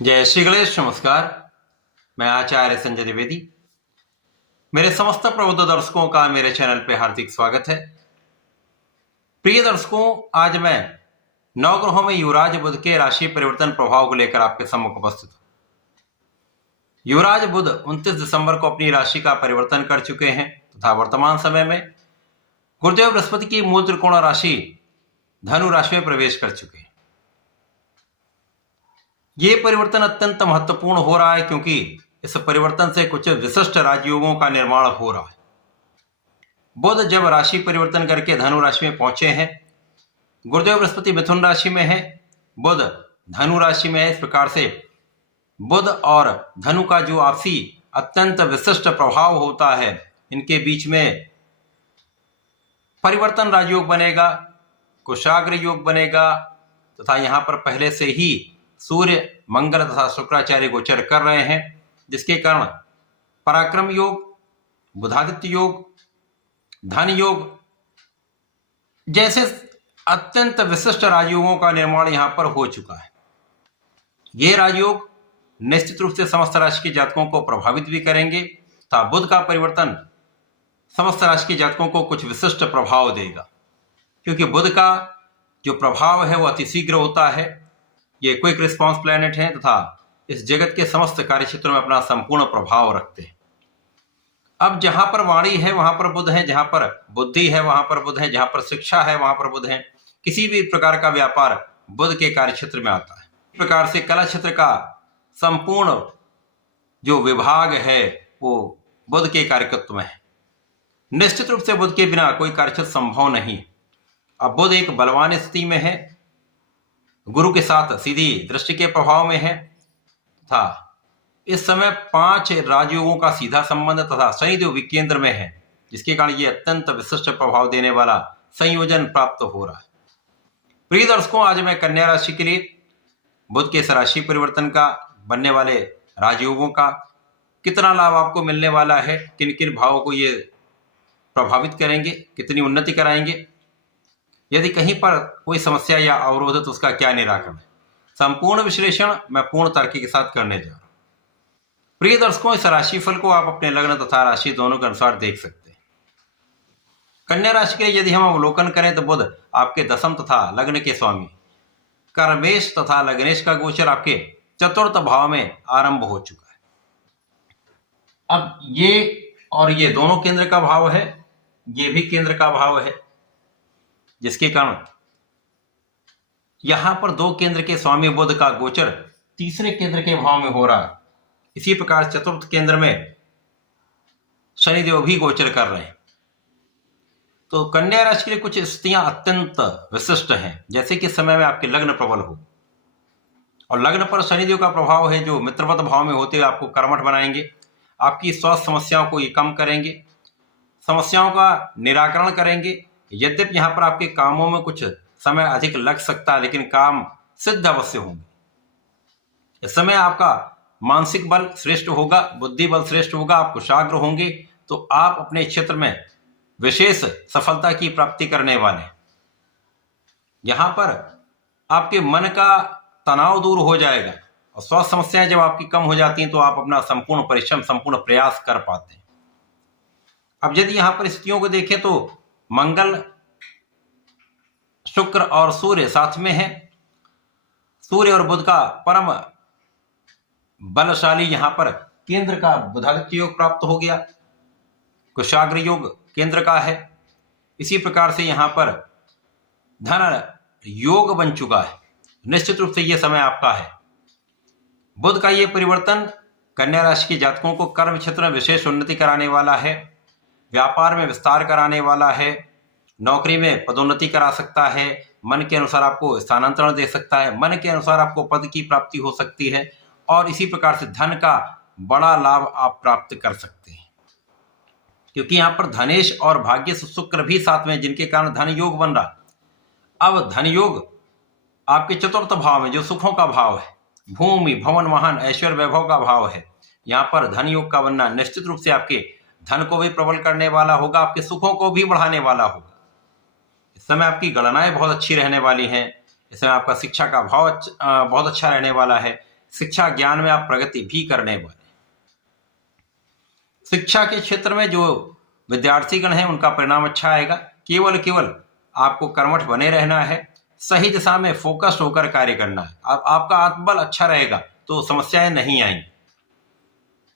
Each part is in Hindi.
जय श्री गणेश। नमस्कार। मैं आचार्य संजय द्विवेदी। मेरे समस्त प्रबुद्ध दर्शकों का मेरे चैनल पे हार्दिक स्वागत है। प्रिय दर्शकों, आज मैं नवग्रहों में युवराज बुध के राशि परिवर्तन प्रभाव को लेकर आपके सम्मुख उपस्थित हूं। युवराज बुध 29 दिसंबर को अपनी राशि का परिवर्तन कर चुके हैं तथा वर्तमान समय में गुरुदेव बृहस्पति की मूल त्रिकोण राशि धनु राशि में प्रवेश कर चुके हैं। ये परिवर्तन अत्यंत महत्वपूर्ण हो रहा है क्योंकि इस परिवर्तन से कुछ विशिष्ट राजयोगों का निर्माण हो रहा है। बुध जब राशि परिवर्तन करके धनु राशि में पहुंचे हैं, गुरुदेव बृहस्पति मिथुन राशि में है, बुध धनु राशि में है। इस प्रकार से बुध और धनु का जो आपसी अत्यंत विशिष्ट प्रभाव होता है, इनके बीच में परिवर्तन राजयोग बनेगा, कुशाग्र योग बनेगा तथा यहां पर पहले से ही सूर्य, मंगल तथा शुक्राचार्य गोचर कर रहे हैं, जिसके कारण पराक्रम योग, बुधादित्य योग, धन योग जैसे अत्यंत विशिष्ट राजयोगों का निर्माण यहां पर हो चुका है। ये राजयोग निश्चित रूप से समस्त राशि के जातकों को प्रभावित भी करेंगे तथा बुध का परिवर्तन समस्त राशि के जातकों को कुछ विशिष्ट प्रभाव देगा, क्योंकि बुध का जो प्रभाव है वो अतिशीघ्र होता है। ये क्विक रिस्पॉन्स प्लैनेट हैं तथा इस जगत के समस्त कार्य क्षेत्रों में अपना संपूर्ण प्रभाव रखते हैं। अब जहां पर वाणी है वहां पर बुध है, जहां पर बुद्धि है वहां पर बुध है, जहां पर शिक्षा है वहां पर बुध है। किसी भी प्रकार का व्यापार बुध के कार्य क्षेत्र में आता है। इस प्रकार से कला क्षेत्र का संपूर्ण जो विभाग है वो बुध के कार्यकत्व में है। निश्चित रूप से बुध के बिना कोई कार्यक्षेत्र संभव नहीं। अब बुध एक बलवान स्थिति में है, गुरु के साथ सीधी दृष्टि के प्रभाव में है तथा इस समय 5 राजयोगों का सीधा संबंध तथा शनिदेव विकेंद्र में है, जिसके कारण ये अत्यंत विशिष्ट प्रभाव देने वाला संयोजन प्राप्त हो रहा है। प्रिय दर्शकों, आज मैं कन्या राशि के लिए बुध के इस राशि परिवर्तन का बनने वाले राजयोगों का कितना लाभ आपको मिलने वाला है, किन किन भावों को ये प्रभावित करेंगे, कितनी उन्नति कराएंगे, यदि कहीं पर कोई समस्या या अवरोध है तो उसका क्या निराकरण है, संपूर्ण विश्लेषण मैं पूर्ण तर्क के साथ करने जा रहा हूं। प्रिय दर्शकों, इस राशिफल को आप अपने लग्न तथा राशि दोनों के अनुसार देख सकते हैं। कन्या राशि के लिए यदि हम अवलोकन करें तो बुध आपके दशम तथा लग्न के स्वामी कर्मेश तथा लग्नेश का गोचर आपके चतुर्थ भाव में आरंभ हो चुका है। अब ये और ये दोनों केंद्र का भाव है, ये भी केंद्र का भाव है, जिसके कारण यहां पर 2 केंद्र के स्वामी बुध का गोचर तीसरे केंद्र के भाव में हो रहा है। इसी प्रकार चतुर्थ केंद्र में शनिदेव भी गोचर कर रहे हैं। तो कन्या राशि के लिए कुछ स्थितियां अत्यंत विशिष्ट हैं, जैसे कि समय में आपके लग्न प्रबल हो और लग्न पर शनिदेव का प्रभाव है, जो मित्रवत भाव में होते हुए आपको कर्मठ बनाएंगे, आपकी स्वास्थ्य समस्याओं को ये कम करेंगे, समस्याओं का निराकरण करेंगे। यद्यपि यहां पर आपके कामों में कुछ समय अधिक लग सकता है, लेकिन काम सिद्ध अवश्य होंगे। इस समय आपका मानसिक बल श्रेष्ठ होगा, बुद्धि बल श्रेष्ठ होगा, आप कुशाग्र होंगे, तो आप अपने क्षेत्र में विशेष सफलता की प्राप्ति करने वाले हैं। यहां पर आपके मन का तनाव दूर हो जाएगा और स्वास्थ्य समस्याएं जब आपकी कम हो जाती हैं तो आप अपना संपूर्ण परिश्रम, संपूर्ण प्रयास कर पाते हैं। अब यदि यहां पर स्थितियों को देखें तो मंगल, शुक्र और सूर्य साथ में है। सूर्य और बुध का परम बलशाली यहां पर केंद्र का बुधादित्य योग प्राप्त हो गया, कुशाग्र योग केंद्र का है। इसी प्रकार से यहां पर धन योग बन चुका है। निश्चित रूप से यह समय आपका है। बुध का यह परिवर्तन कन्या राशि के जातकों को कर्म क्षेत्र में विशेष उन्नति कराने वाला है, व्यापार में विस्तार कराने वाला है, नौकरी में पदोन्नति करा सकता है, मन के अनुसार आपको स्थानांतरण दे सकता है, मन के अनुसार आपको पद की प्राप्ति हो सकती है और इसी प्रकार से धन का बड़ा लाभ आप प्राप्त कर सकते हैं, क्योंकि यहां पर धनेश और भाग्य शुक्र भी साथ में, जिनके कारण धन योग बन रहा। अब धन योग आपके चतुर्थ भाव में, जो सुखों का भाव है, भूमि, भवन, वाहन, ऐश्वर्य, वैभव का भाव है, यहां पर धन योग का बनना निश्चित रूप से आपके धन को भी प्रबल करने वाला होगा, आपके सुखों को भी बढ़ाने वाला होगा। इस समय आपकी गणनाएं बहुत अच्छी रहने वाली हैं। इस समय आपका शिक्षा का भाव बहुत अच्छा रहने वाला है। शिक्षा ज्ञान में आप प्रगति भी करने वाले। शिक्षा के क्षेत्र में जो विद्यार्थीगण हैं उनका परिणाम अच्छा आएगा। केवल आपको कर्मठ बने रहना है, सही दिशा में फोकस होकर कार्य करना है। आपका आत्मबल अच्छा रहेगा तो समस्याएं नहीं आएंगी।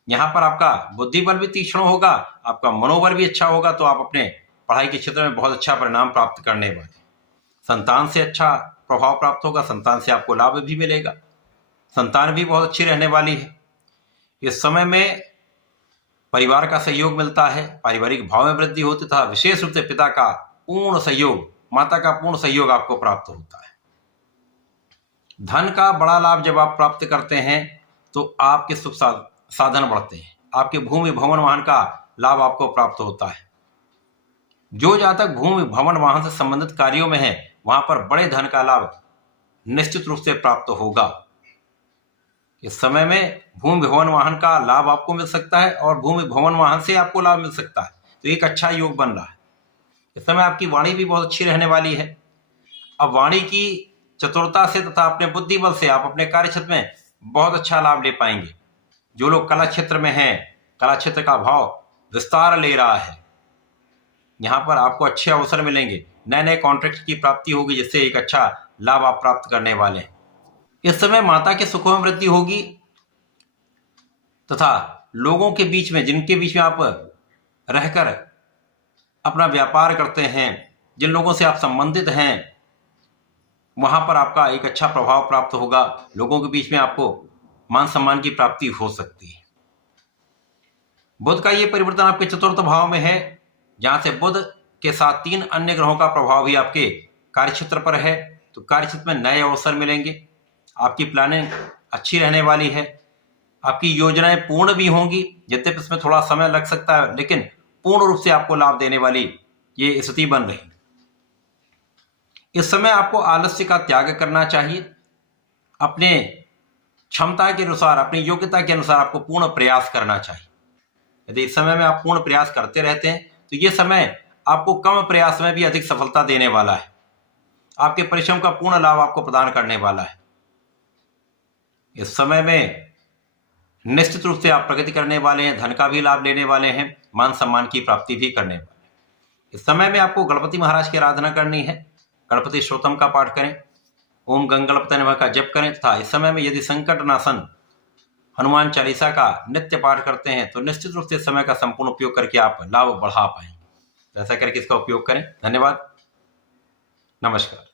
यहाँ पर आपका बुद्धि बल भी तीक्ष्ण होगा, आपका मनोबल भी अच्छा होगा, तो आप अपने पढ़ाई के क्षेत्र में बहुत अच्छा परिणाम प्राप्त करने वाले। संतान से अच्छा प्रभाव प्राप्त होगा, संतान से आपको लाभ भी मिलेगा, संतान भी बहुत अच्छी रहने वाली है। इस समय में परिवार का सहयोग मिलता है, पारिवारिक भाव में वृद्धि होती तथा विशेष रूप से पिता का पूर्ण सहयोग, माता का पूर्ण सहयोग आपको प्राप्त होता है। धन का बड़ा लाभ जब आप प्राप्त करते हैं तो आपके सुख साधन बढ़ते हैं, आपके भूमि भवन वाहन का लाभ आपको प्राप्त होता है। जो जातक भूमि भवन वाहन से संबंधित कार्यों में है वहां पर बड़े धन का लाभ निश्चित रूप से प्राप्त होगा। इस समय में भूमि भवन वाहन का लाभ आपको मिल सकता है और भूमि भवन वाहन से आपको लाभ मिल सकता है, तो एक अच्छा योग बन रहा है। इस समय आपकी वाणी भी बहुत अच्छी रहने वाली है। अब वाणी की चतुरता से तथा अपने बुद्धि बल से आप अपने कार्य क्षेत्र में बहुत अच्छा लाभ ले पाएंगे। जो लोग कला क्षेत्र में हैं, कला क्षेत्र का भाव विस्तार ले रहा है, यहाँ पर आपको अच्छे अवसर मिलेंगे, नए नए कॉन्ट्रैक्ट की प्राप्ति होगी, जिससे एक अच्छा लाभ आप प्राप्त करने वाले हैं। इस समय माता के सुखों में वृद्धि होगी तथा लोगों के बीच में, जिनके बीच में आप रहकर अपना व्यापार करते हैं, जिन लोगों से आप संबंधित हैं, वहां पर आपका एक अच्छा प्रभाव प्राप्त होगा। लोगों के बीच में आपको मान सम्मान की प्राप्ति हो सकती है। बुध का ये परिवर्तन आपके चतुर्थ भाव में है, जहां से बुध के साथ 3 अन्य ग्रहों का प्रभाव भी आपके कार्यक्षेत्र पर है, तो कार्यक्षेत्र में नए अवसर मिलेंगे। आपकी प्लानिंग अच्छी रहने वाली है, आपकी योजनाएं पूर्ण भी होंगी, यद्यपि इसमें थोड़ा समय लग सकता है, लेकिन पूर्ण रूप से आपको लाभ देने वाली ये स्थिति बन रही। इस समय आपको आलस्य का त्याग करना चाहिए। अपने क्षमता के अनुसार, अपनी योग्यता के अनुसार आपको पूर्ण प्रयास करना चाहिए। यदि इस समय में आप पूर्ण प्रयास करते रहते हैं तो ये समय आपको कम प्रयास में भी अधिक सफलता देने वाला है। आपके परिश्रम का पूर्ण लाभ आपको प्रदान करने वाला है। इस समय में निश्चित रूप से आप प्रगति करने वाले हैं, धन का भी लाभ लेने वाले हैं, मान सम्मान की प्राप्ति भी करने वाले हैं। इस समय में आपको गणपति महाराज की आराधना करनी है, गणपति स्तोत्रम का पाठ करें, ओम गंगणपतये नमः का जप करें तथा इस समय में यदि संकट नाशन हनुमान चालीसा का नित्य पाठ करते हैं तो निश्चित रूप से समय का संपूर्ण उपयोग करके आप लाभ बढ़ा पाएंगे। ऐसा करके इसका उपयोग करें। धन्यवाद, नमस्कार।